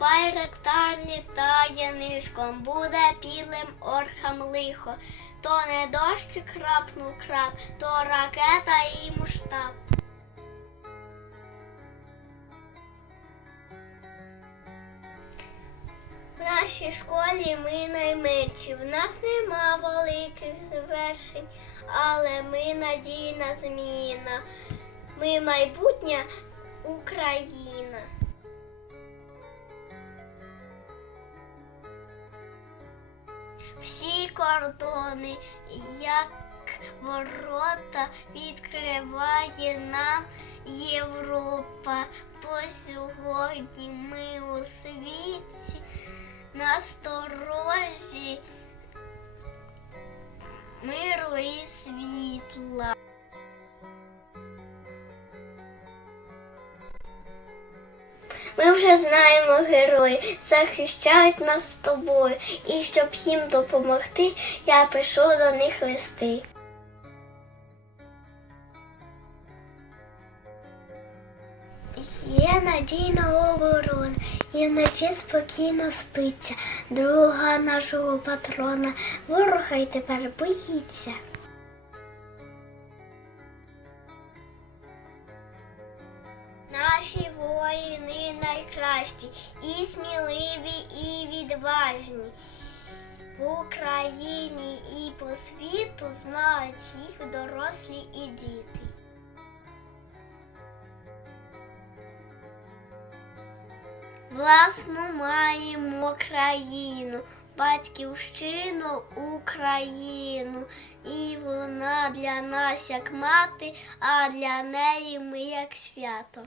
Байрактар літає нишком, буде білим орхам лихо. То не дощ крапнув крап, то ракета і муштаб. В нашій школі ми найменші, в нас нема великих звершень, але ми надійна зміна. Ми майбутня Україна. Кордони, як ворота, відкриває нам Європа. Бо сьогодні ми у світі насторожі миру і світла. Ми вже знаємо герої, захищають нас з тобою, і щоб їм допомогти, я пишу до них листи. Є надійна оборона, і вночі спокійно спиться, друга нашого патрона, ворога й тепер боїться. Воїни найкращі, і сміливі, і відважні. В Україні і по світу знають їх дорослі і діти. Власну маємо країну, батьківщину Україну, і вона для нас як мати, а для неї ми як свято.